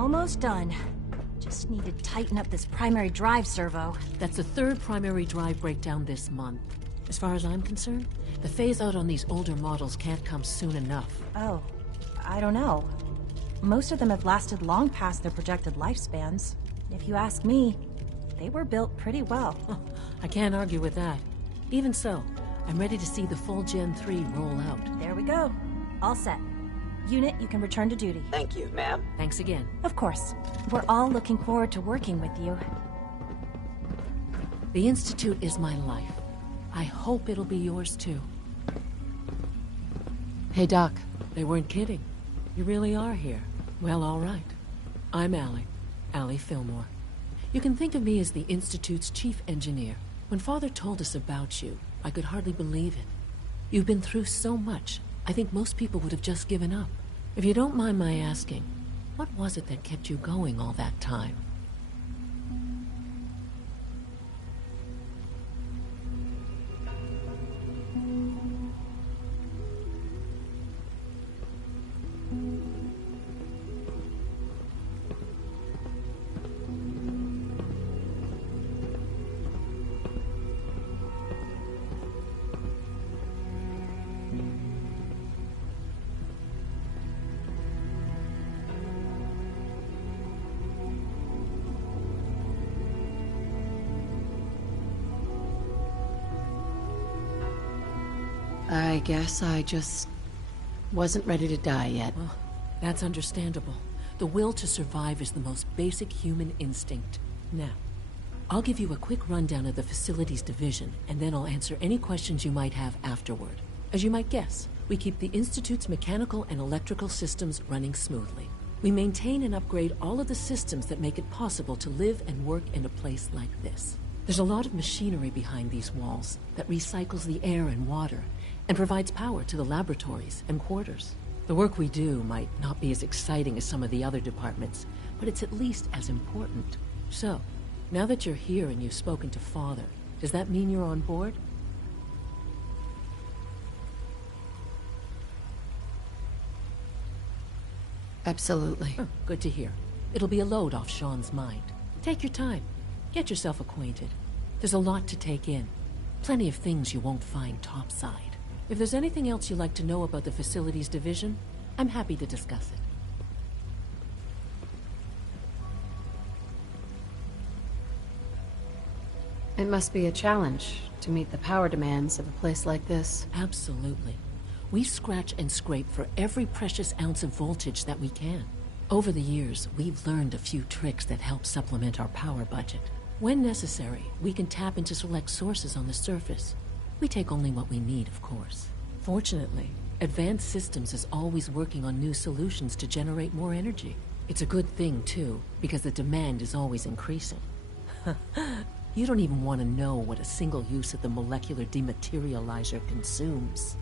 Almost done. Just need to tighten up this primary drive servo. That's the third primary drive breakdown this month. As far as I'm concerned, the phase-out on these older models can't come soon enough. Oh, I don't know. Most of them have lasted long past their projected lifespans. If you ask me, they were built pretty well. I can't argue with that. Even so, I'm ready to see the full Gen 3 roll out. There we go. All set. Unit, you can return to duty. Thank you, ma'am. Thanks again. Of course. We're all looking forward to working with you. The Institute is my life. I hope it'll be yours too. Hey, Doc. They weren't kidding. You really are here. Well, all right. I'm Allie Fillmore. You can think of me as the Institute's chief engineer. When Father told us about you, I could hardly believe it. You've been through so much, I think most people would have just given up. If you don't mind my asking, what was it that kept you going all that time? I guess I just wasn't ready to die yet. Well, that's understandable. The will to survive is the most basic human instinct. Now, I'll give you a quick rundown of the Facilities Division, and then I'll answer any questions you might have afterward. As you might guess, we keep the Institute's mechanical and electrical systems running smoothly. We maintain and upgrade all of the systems that make it possible to live and work in a place like this. There's a lot of machinery behind these walls that recycles the air and water, and provides power to the laboratories and quarters. The work we do might not be as exciting as some of the other departments, but it's at least as important. So, now that you're here and you've spoken to Father, does that mean you're on board? Absolutely. Oh, good to hear. It'll be a load off Sean's mind. Take your time. Get yourself acquainted. There's a lot to take in. Plenty of things you won't find topside. If there's anything else you'd like to know about the Facilities Division, I'm happy to discuss it. It must be a challenge to meet the power demands of a place like this. Absolutely. We scratch and scrape for every precious ounce of voltage that we can. Over the years, we've learned a few tricks that help supplement our power budget. When necessary, we can tap into select sources on the surface. We take only what we need, of course. Fortunately, Advanced Systems is always working on new solutions to generate more energy. It's a good thing, too, because the demand is always increasing. You don't even want to know what a single use of the molecular dematerializer consumes.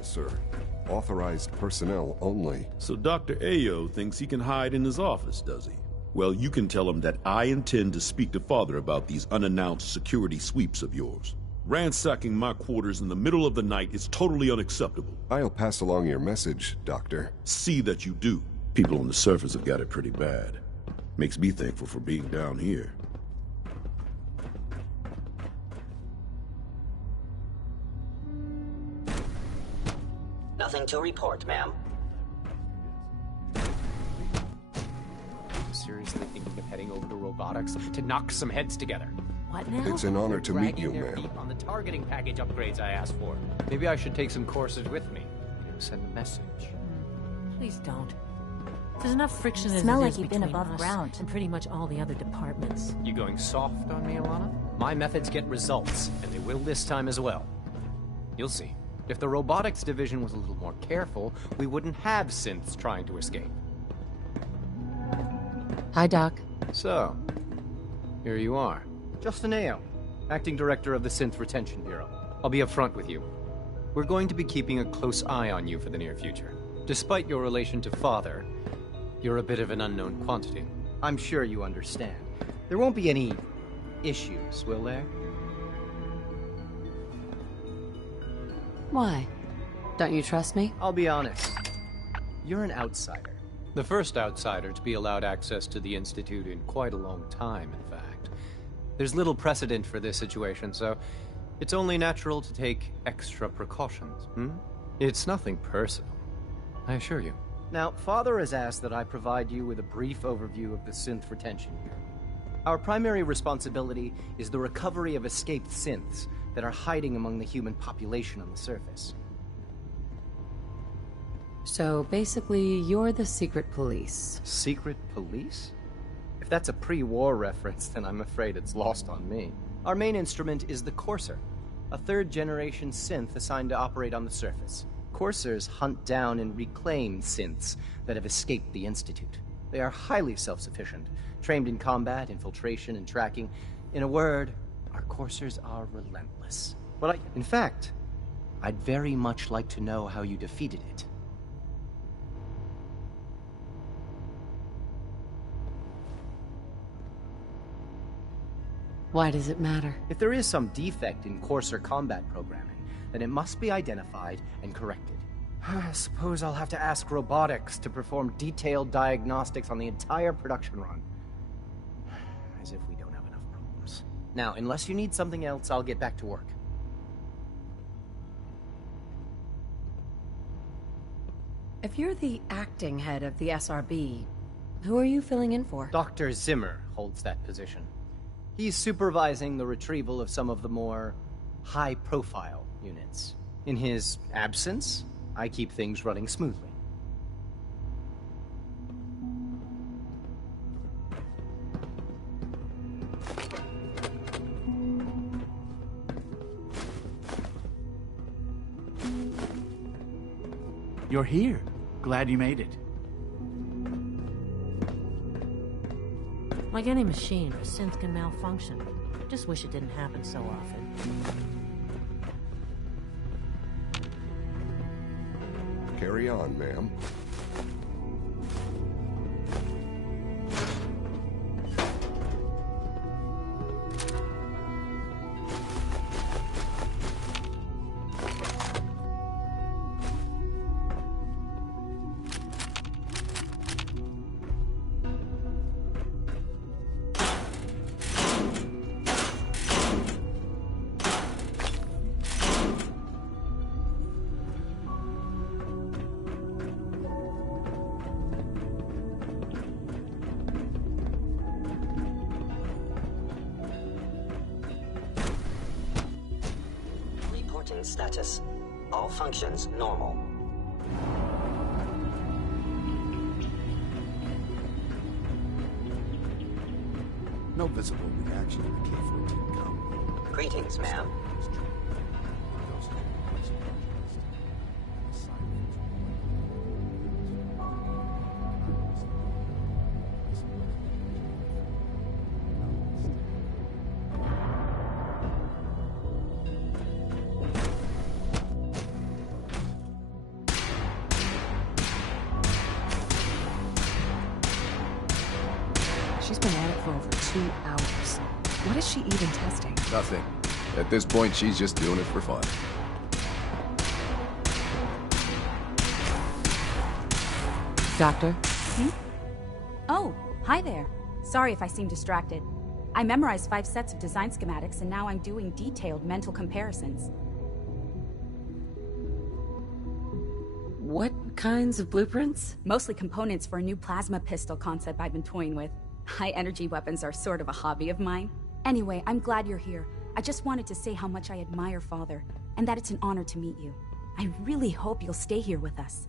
Sir. Authorized personnel only. So Dr. Ayo thinks he can hide in his office, does he? Well, you can tell him that I intend to speak to Father about these unannounced security sweeps of yours. Ransacking my quarters in the middle of the night is totally unacceptable. I'll pass along your message, Doctor. See that you do. People on the surface have got it pretty bad. Makes me thankful for being down here. Nothing to report, ma'am. Seriously thinking of heading over to robotics to knock some heads together. What now? It's an honor to meet you, Dragging their ma'am. feet on the targeting package upgrades I asked for. Maybe I should take some courses with me. Send a message. Please don't. There's enough friction as Smell it like is you've been between above us ground. and pretty much all the other departments. You going soft on me, Alana? My methods get results, and they will this time as well. You'll see. If the robotics division was a little more careful, we wouldn't have synths trying to escape. Hi, Doc. So, here you are. Justin Ayo. acting director of the Synth Retention Bureau. I'll be upfront with you. We're going to be keeping a close eye on you for the near future. Despite your relation to Father, you're a bit of an unknown quantity. I'm sure you understand. There won't be any issues, will there? Why? Don't you trust me? I'll be honest. You're an outsider. The first outsider to be allowed access to the Institute in quite a long time, in fact. There's little precedent for this situation, so it's only natural to take extra precautions, It's nothing personal, I assure you. Now, Father has asked that I provide you with a brief overview of the Synth Retention Bureau. Our primary responsibility is the recovery of escaped synths that are hiding among the human population on the surface. So basically, you're the secret police. Secret police? If that's a pre-war reference, then I'm afraid it's lost on me. Our main instrument is the Courser, a third-generation synth assigned to operate on the surface. Coursers hunt down and reclaim synths that have escaped the Institute. They are highly self-sufficient, trained in combat, infiltration, and tracking. In a word, our Coursers are relentless. In fact, I'd very much like to know how you defeated it. Why does it matter? If there is some defect in Courser combat programming, then it must be identified and corrected. I suppose I'll have to ask robotics to perform detailed diagnostics on the entire production run. As if we don't have enough problems. Now, unless you need something else, I'll get back to work. If you're the acting head of the SRB, who are you filling in for? Dr. Zimmer holds that position. He's supervising the retrieval of some of the more high-profile units. In his absence, I keep things running smoothly. You're here. Glad you made it. Like any machine, a synth can malfunction. Just wish it didn't happen so often. Carry on, ma'am. Status. All functions normal. No visible reaction in the K-14 combo. Greetings, ma'am. She's been at it for over 2 hours. What is she even testing? Nothing. At this point, she's just doing it for fun. Doctor? Oh, hi there. Sorry if I seem distracted. I memorized 5 sets of design schematics, and now I'm doing detailed mental comparisons. What kinds of blueprints? Mostly components for a new plasma pistol concept I've been toying with. High-energy weapons are sort of a hobby of mine. Anyway, I'm glad you're here. I just wanted to say how much I admire Father, and that it's an honor to meet you. I really hope you'll stay here with us.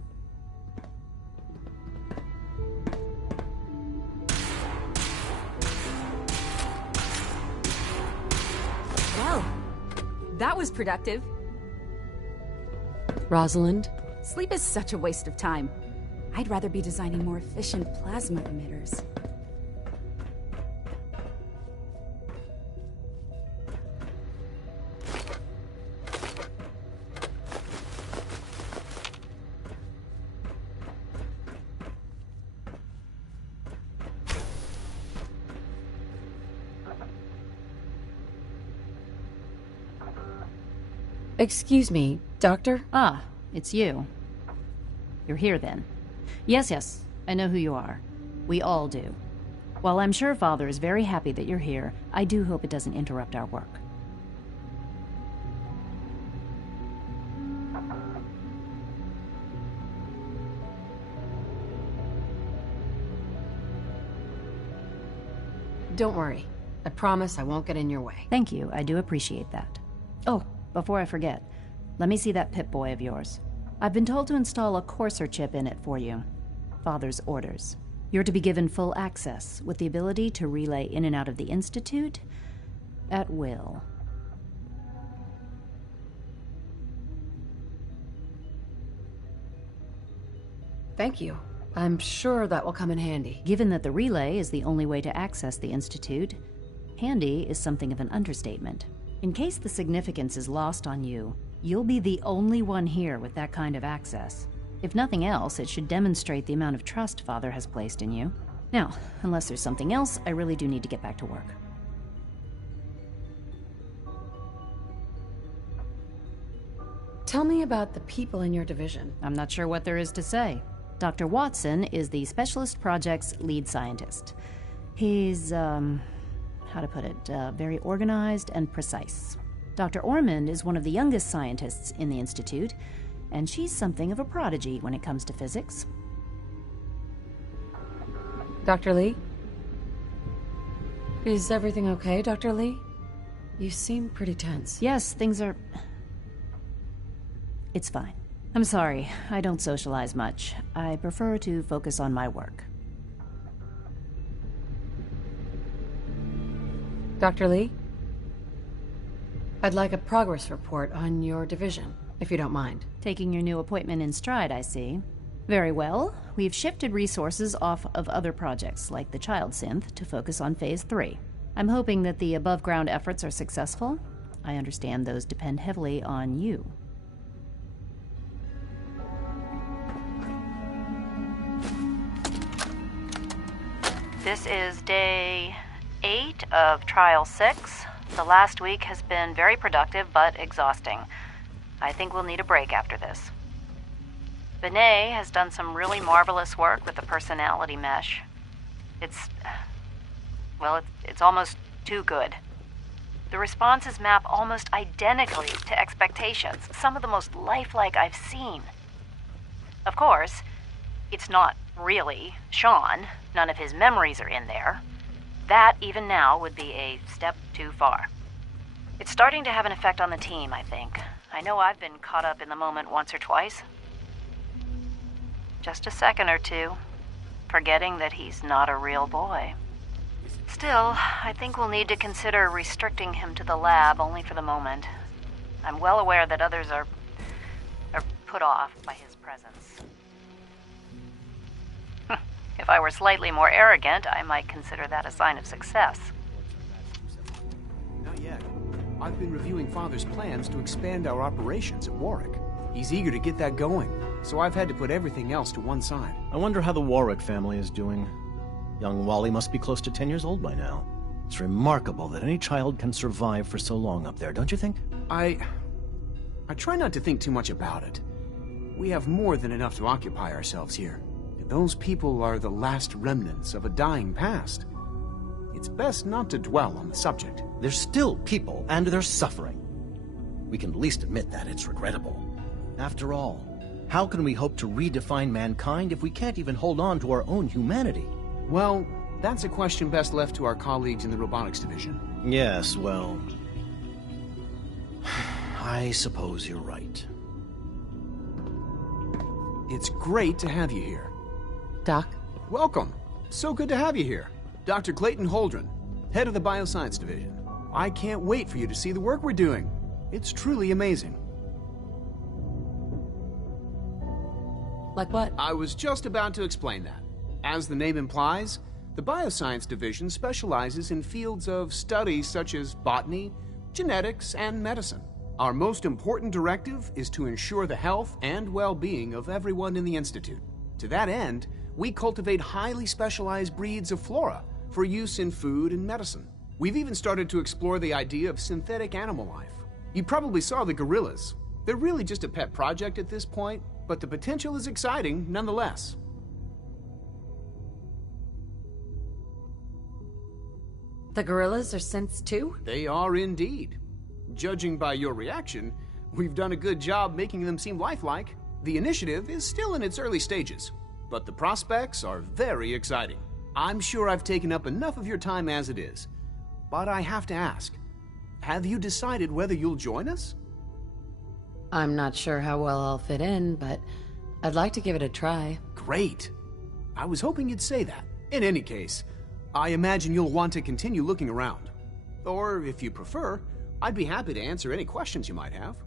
Well, that was productive. Rosalind? Sleep is such a waste of time. I'd rather be designing more efficient plasma emitters. Excuse me, Doctor? Ah, it's you. You're here then. Yes, I know who you are. We all do. While I'm sure Father is very happy that you're here, I do hope it doesn't interrupt our work. Don't worry. I promise I won't get in your way. Thank you, I do appreciate that. Oh, before I forget, let me see that Pip-Boy of yours. I've been told to install a Courser chip in it for you. Father's orders. You're to be given full access, with the ability to relay in and out of the Institute at will. Thank you. I'm sure that will come in handy. Given that the relay is the only way to access the Institute, handy is something of an understatement. In case the significance is lost on you, you'll be the only one here with that kind of access. If nothing else, it should demonstrate the amount of trust Father has placed in you. Now, unless there's something else, I really do need to get back to work. Tell me about the people in your division. I'm not sure what there is to say. Dr. Watson is the Specialist Project's lead scientist. He's, how to put it, very organized and precise. Dr. Ormond is one of the youngest scientists in the Institute, and she's something of a prodigy when it comes to physics. Dr. Lee? Is everything okay, Dr. Lee? You seem pretty tense. Yes, things are... It's fine. I'm sorry, I don't socialize much. I prefer to focus on my work. Dr. Lee? I'd like a progress report on your division, if you don't mind. Taking your new appointment in stride, I see. Very well. We've shifted resources off of other projects, like the Child Synth, to focus on Phase 3. I'm hoping that the above-ground efforts are successful. I understand those depend heavily on you. This is day 8 of Trial 6. The last week has been very productive, but exhausting. I think we'll need a break after this. Benet has done some really marvelous work with the personality mesh. It's almost too good. The responses map almost identically to expectations, some of the most lifelike I've seen. Of course, it's not really Sean. None of his memories are in there. That, even now, would be a step too far. It's starting to have an effect on the team, I think. I know I've been caught up in the moment once or twice. Just a second or two, forgetting that he's not a real boy. Still, I think we'll need to consider restricting him to the lab only for the moment. I'm well aware that others are put off by his presence. If I were slightly more arrogant, I might consider that a sign of success. Not yet. I've been reviewing Father's plans to expand our operations at Warwick. He's eager to get that going, so I've had to put everything else to one side. I wonder how the Warwick family is doing. Young Wally must be close to 10 years old by now. It's remarkable that any child can survive for so long up there, don't you think? I try not to think too much about it. We have more than enough to occupy ourselves here. Those people are the last remnants of a dying past. It's best not to dwell on the subject. They're still people, and they're suffering. We can at least admit that it's regrettable. After all, how can we hope to redefine mankind if we can't even hold on to our own humanity? Well, that's a question best left to our colleagues in the robotics division. Yes, well... I suppose you're right. It's great to have you here. Doc? Welcome. So good to have you here. Dr. Clayton Holdren, head of the Bioscience Division. I can't wait for you to see the work we're doing. It's truly amazing. Like what? I was just about to explain that. As the name implies, the Bioscience Division specializes in fields of study such as botany, genetics, and medicine. Our most important directive is to ensure the health and well-being of everyone in the Institute. To that end, we cultivate highly specialized breeds of flora for use in food and medicine. We've even started to explore the idea of synthetic animal life. You probably saw the gorillas. They're really just a pet project at this point, but the potential is exciting nonetheless. The gorillas are synths too? They are indeed. Judging by your reaction, we've done a good job making them seem lifelike. The initiative is still in its early stages, but the prospects are very exciting. I'm sure I've taken up enough of your time as it is, but I have to ask, have you decided whether you'll join us? I'm not sure how well I'll fit in, but I'd like to give it a try. Great. I was hoping you'd say that. In any case, I imagine you'll want to continue looking around. Or, if you prefer, I'd be happy to answer any questions you might have.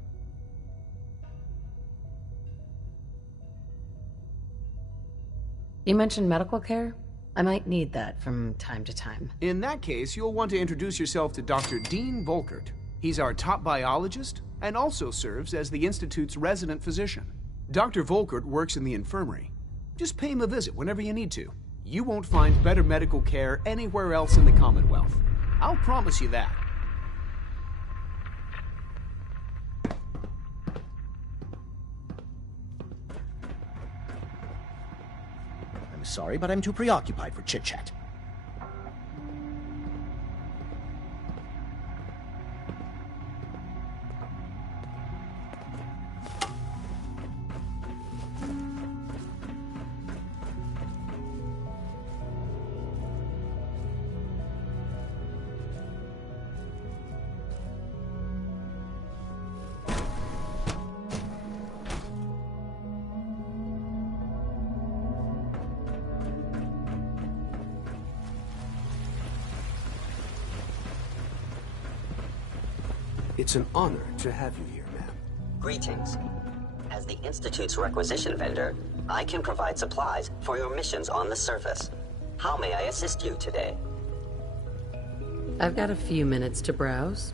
You mentioned medical care? I might need that from time to time. In that case, you'll want to introduce yourself to Dr. Dean Volkert. He's our top biologist and also serves as the Institute's resident physician. Dr. Volkert works in the infirmary. Just pay him a visit whenever you need to. You won't find better medical care anywhere else in the Commonwealth. I'll promise you that. I'm sorry, but I'm too preoccupied for chit-chat. It's an honor to have you here, ma'am. Greetings. As the Institute's requisition vendor, I can provide supplies for your missions on the surface. How may I assist you today? I've got a few minutes to browse.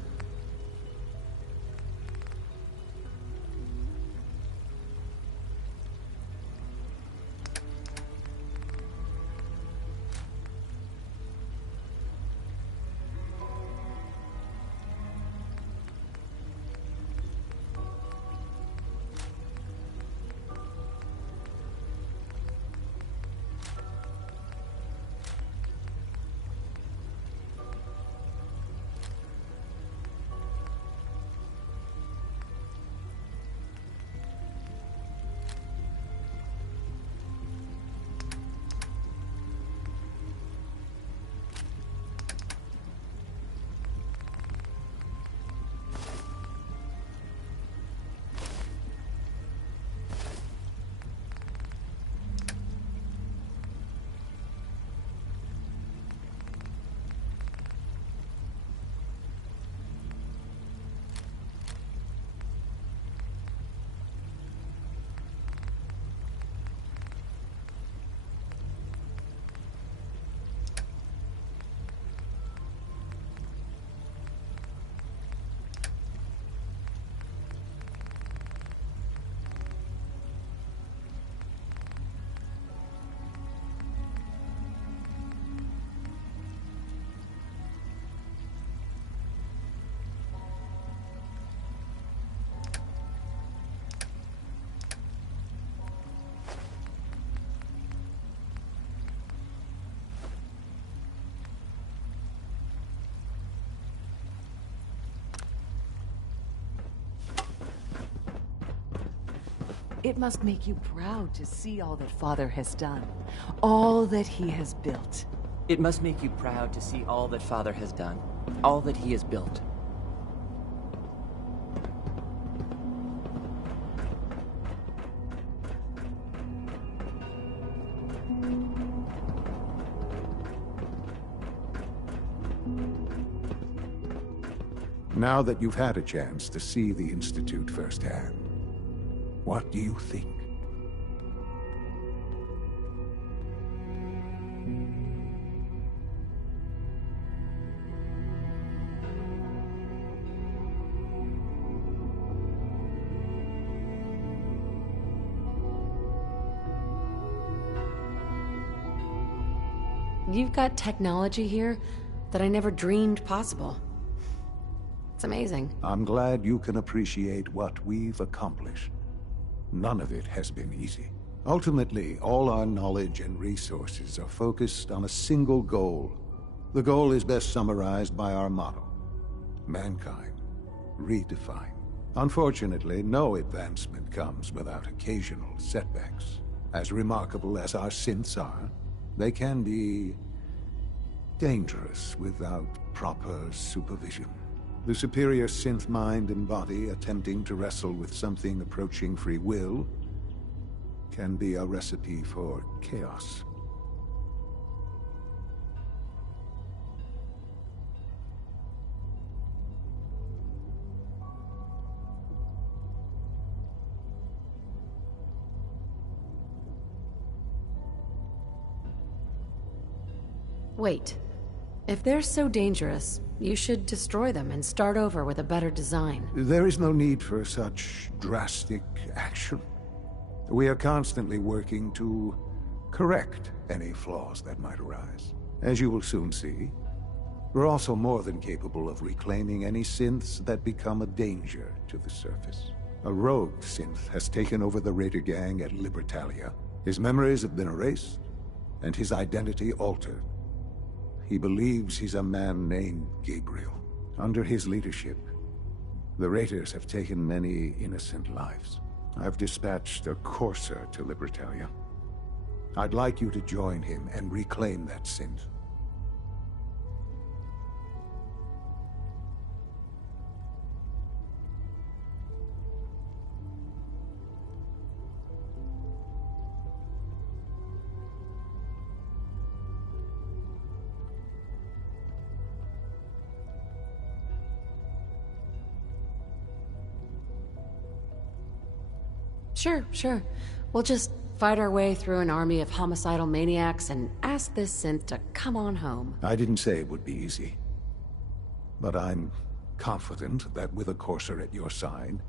It must make you proud to see all that Father has done. All that he has built. It must make you proud to see all that Father has done. All that he has built. Now that you've had a chance to see the Institute firsthand, what do you think? You've got technology here that I never dreamed possible. It's amazing. I'm glad you can appreciate what we've accomplished. None of it has been easy. Ultimately, all our knowledge and resources are focused on a single goal. The goal is best summarized by our motto: mankind, redefined. Unfortunately, no advancement comes without occasional setbacks. As remarkable as our synths are, they can be dangerous without proper supervision. The superior synth mind and body attempting to wrestle with something approaching free will can be a recipe for chaos. Wait. If they're so dangerous, you should destroy them and start over with a better design. There is no need for such drastic action. We are constantly working to correct any flaws that might arise. As you will soon see, we're also more than capable of reclaiming any synths that become a danger to the surface. A rogue synth has taken over the Raider gang at Libertalia. His memories have been erased, and his identity altered. He believes he's a man named Gabriel. Under his leadership, the Raiders have taken many innocent lives. I've dispatched a courser to Libertalia. I'd like you to join him and reclaim that synth. Sure. We'll just fight our way through an army of homicidal maniacs and ask this synth to come on home. I didn't say it would be easy. But I'm confident that with a courser at your side,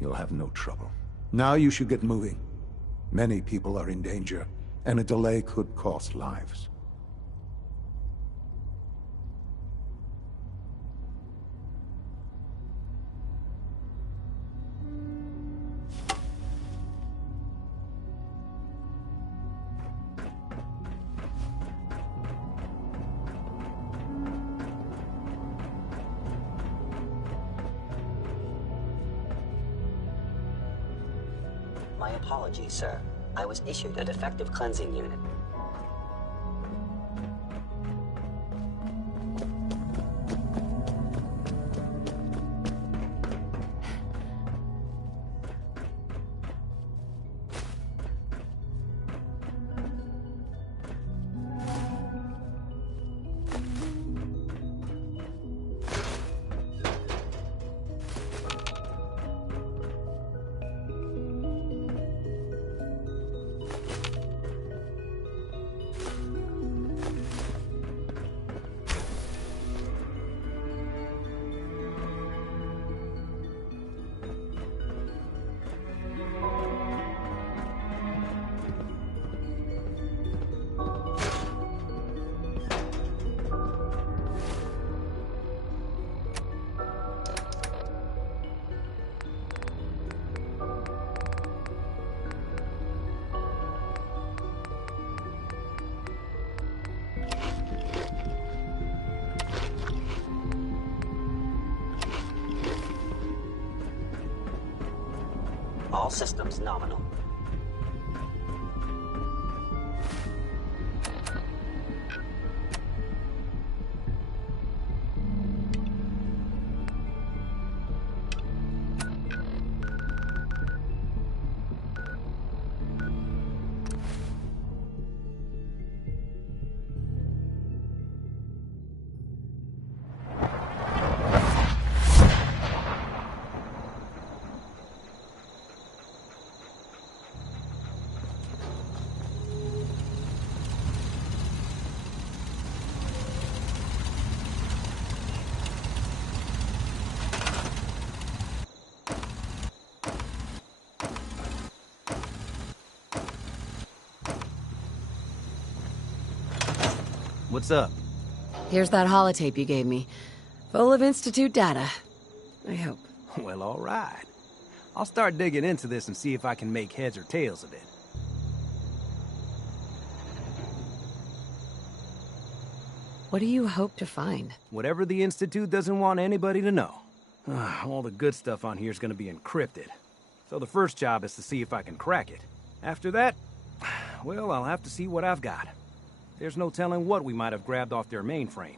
you'll have no trouble. Now you should get moving. Many people are in danger, and a delay could cost lives. My apologies, sir. I was issued a defective cleansing unit. All systems nominal. What's up? Here's that holotape you gave me. Full of Institute data. I hope. Well, all right. I'll start digging into this and see if I can make heads or tails of it. What do you hope to find? Whatever the Institute doesn't want anybody to know. All the good stuff on here is going to be encrypted. So the first job is to see if I can crack it. After that, well, I'll have to see what I've got. There's no telling what we might have grabbed off their mainframe.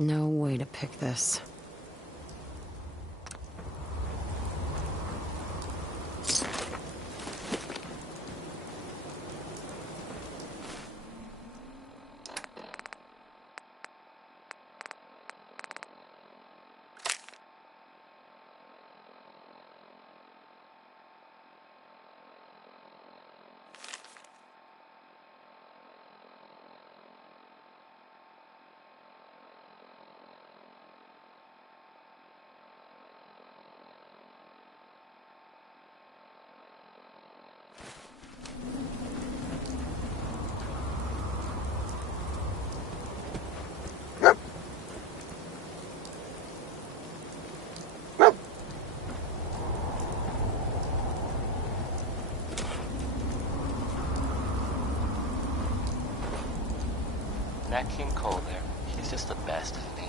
No way to pick this. That King Cole there, he's just the best of me.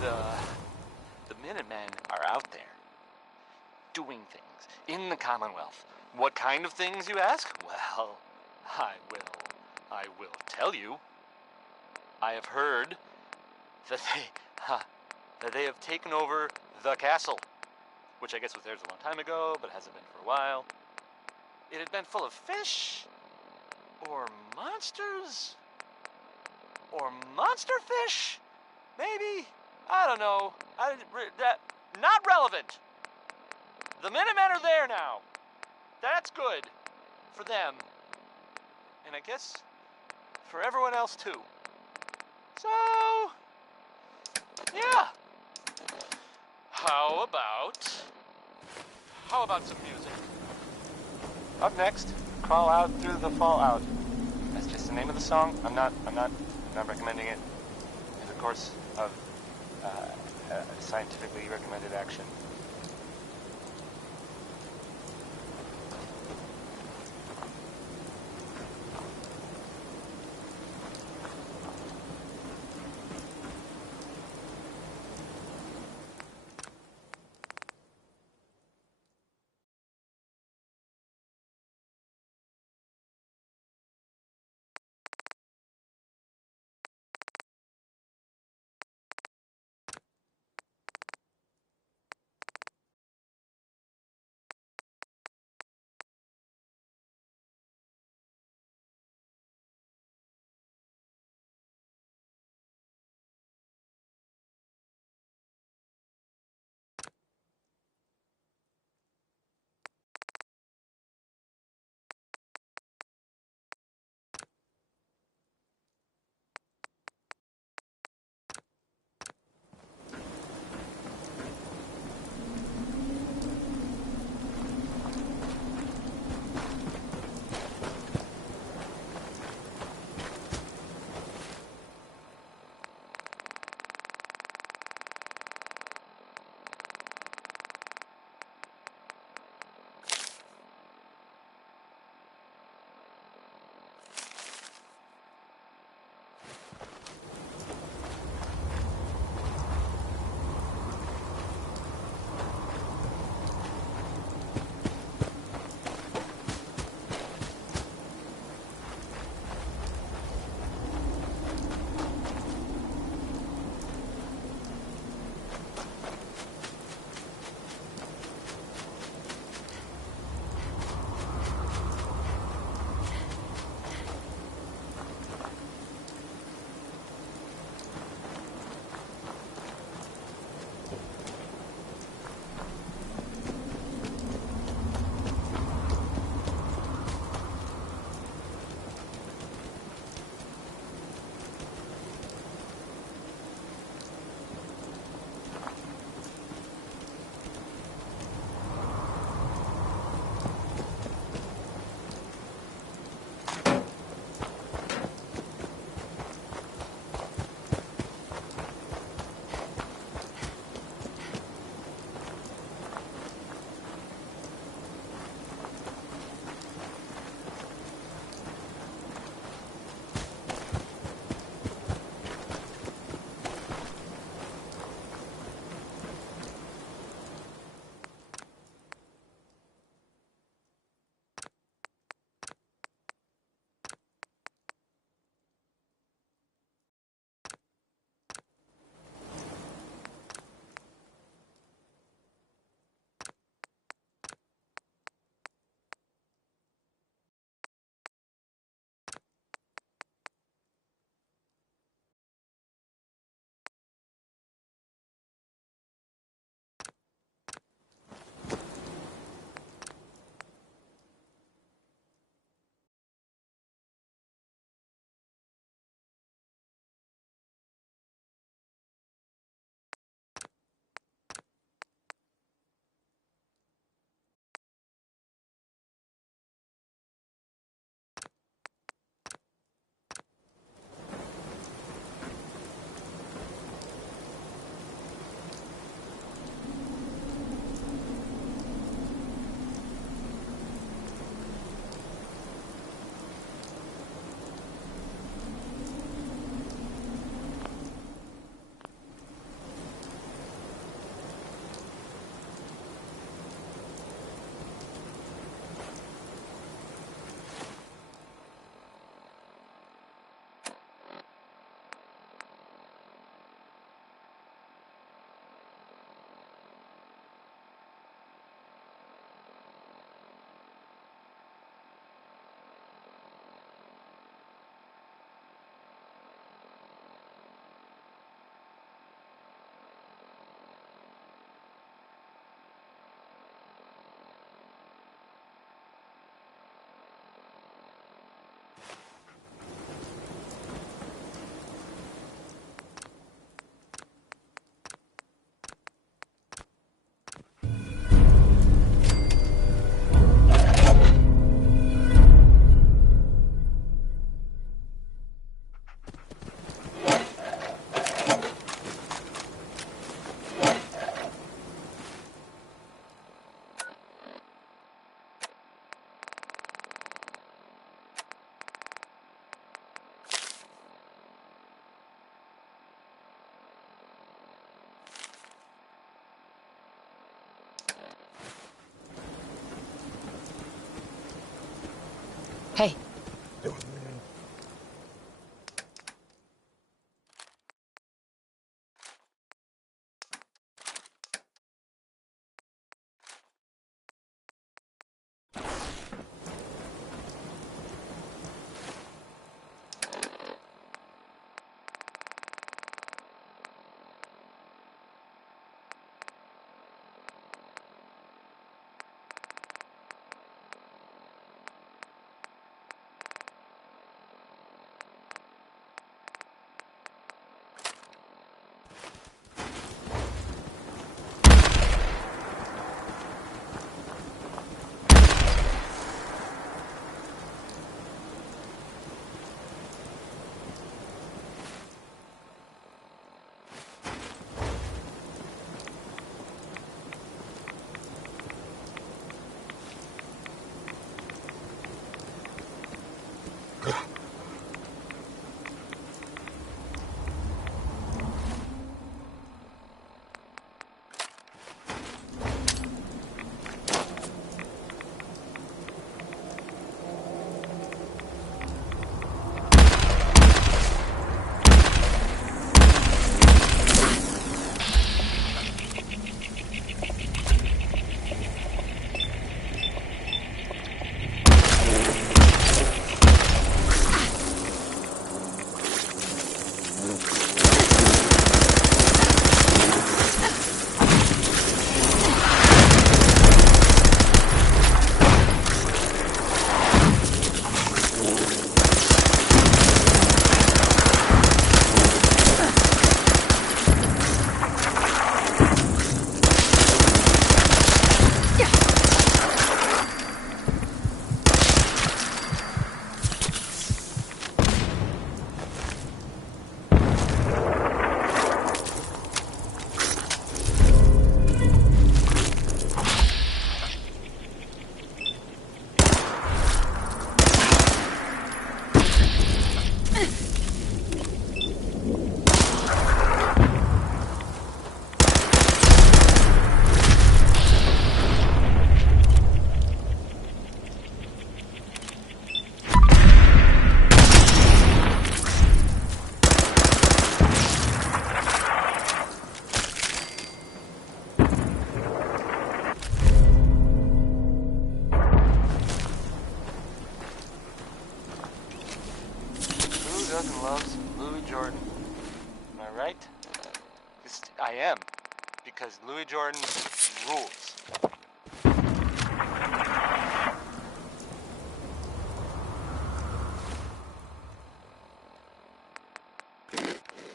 So the Minutemen are out there, doing things in the Commonwealth. What kind of things, you ask? Well, I will tell you. I have heard that they have taken over the castle, which I guess was theirs a long time ago, but hasn't been for a while. It had been full of fish, or monsters, or monster fish, maybe? I don't know. Not relevant. The Minutemen are there now. That's good for them, and I guess for everyone else too. So, yeah. How about some music? Up next, Crawl Out Through the Fallout. That's just the name of the song. I'm not recommending it in the course of scientifically recommended action. Hey. Doesn't love some Louis Jordan. Am I right? I am, because Louis Jordan rules.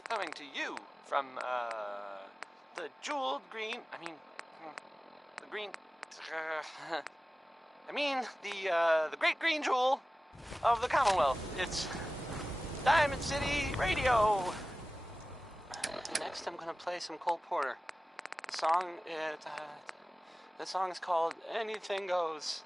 Coming to you from, the jeweled green, the green, the great green jewel of the Commonwealth. It's Diamond City Radio. Next, I'm gonna play some Cole Porter. The song is called "Anything Goes."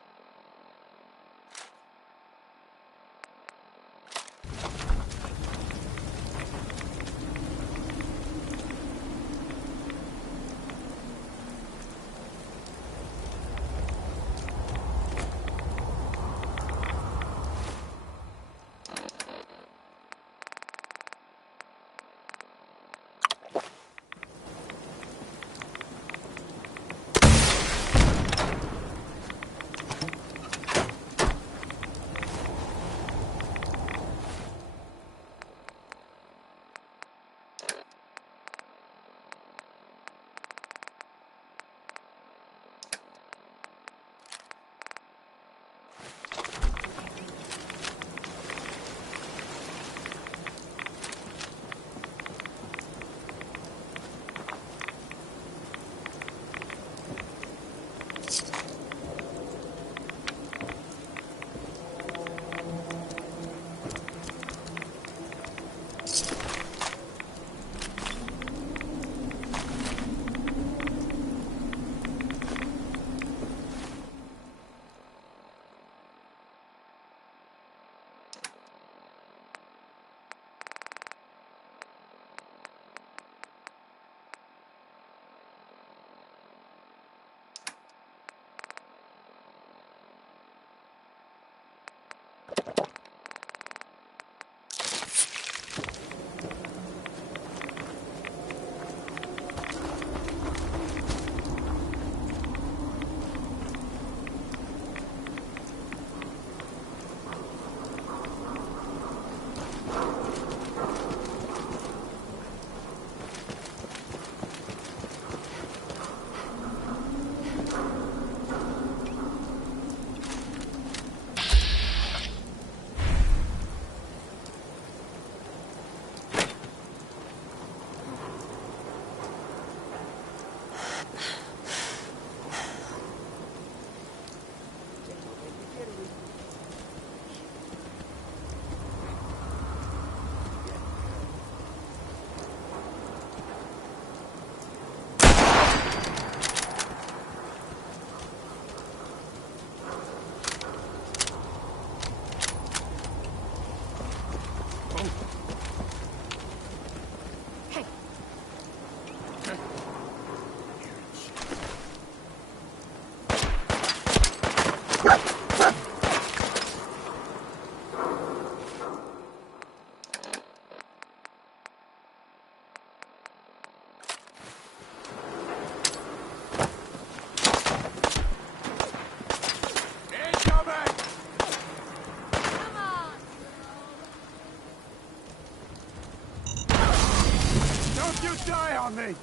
Die on me!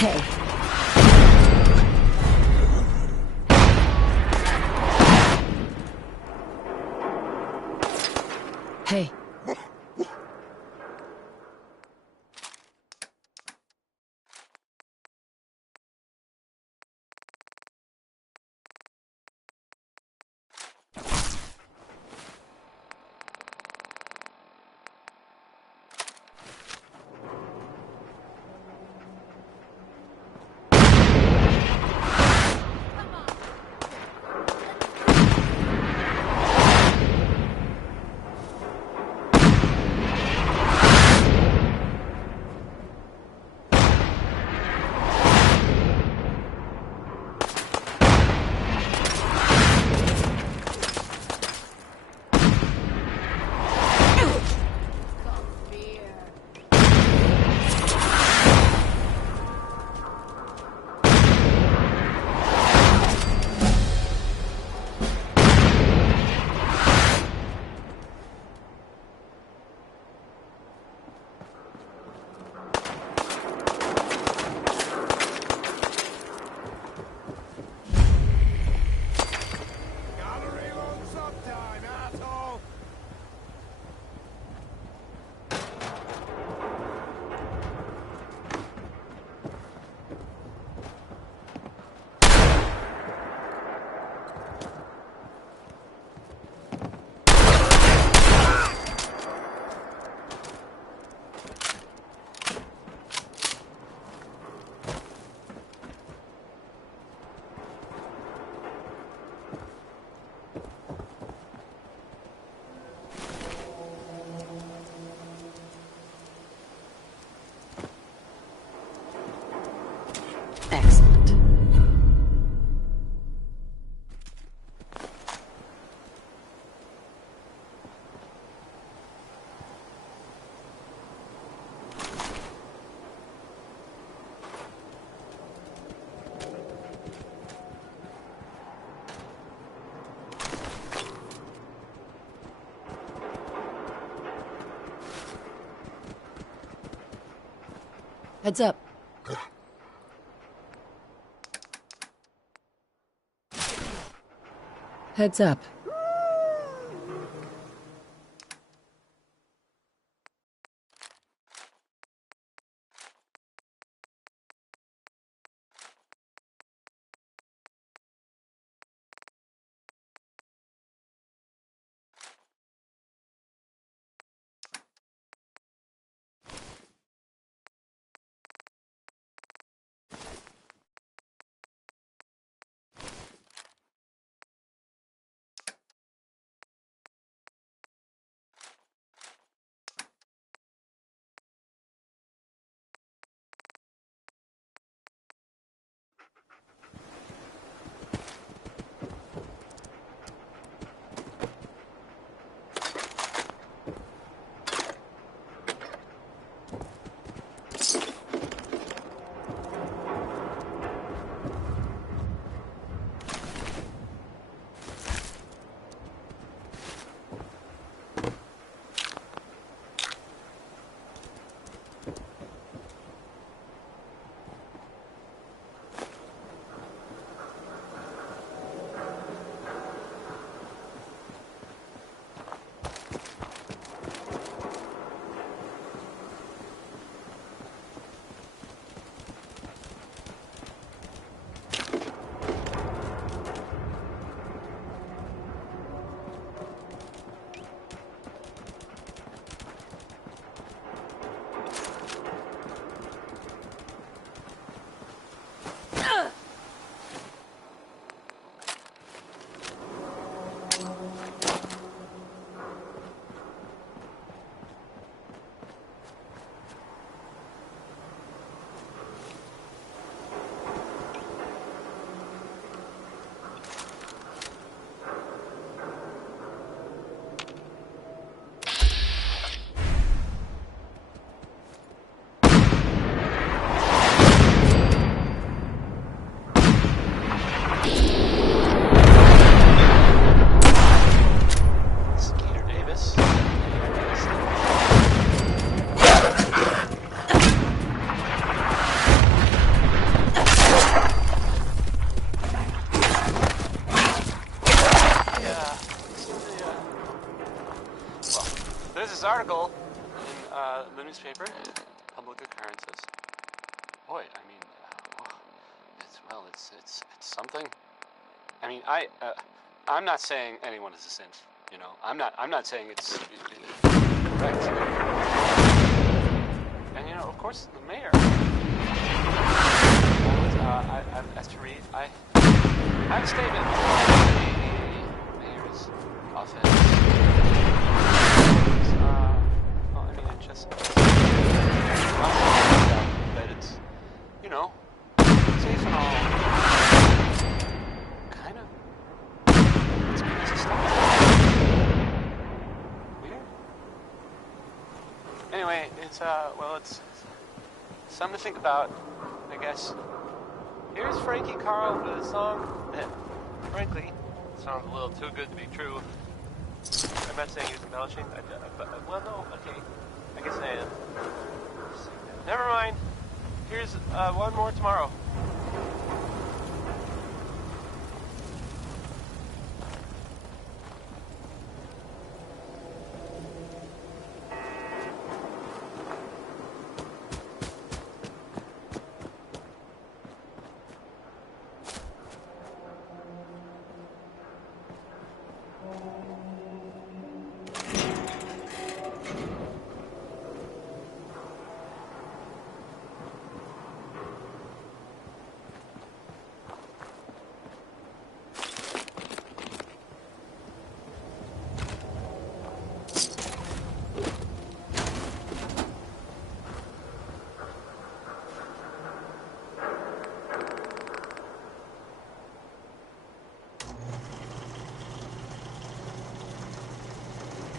Hey. Hey. Excellent. Heads up. Heads up. this article in the newspaper, Public Occurrences. Boy, I mean, it's something. I mean, I'm not saying anyone is a synth. You know, I'm not saying it's correct. And you know, of course, the mayor. As to read, I have a statement from the mayor's office. Well, I mean, it just that it's, you know, safe and all. Kind of. It's crazy stuff. Weird. Anyway, it's well, it's something to think about, I guess. Here's Frankie Carl with a song that, frankly, sounds a little too good to be true. I'm not saying he's embellishing. Well, no, okay. I guess I am. Never mind. Here's one more tomorrow.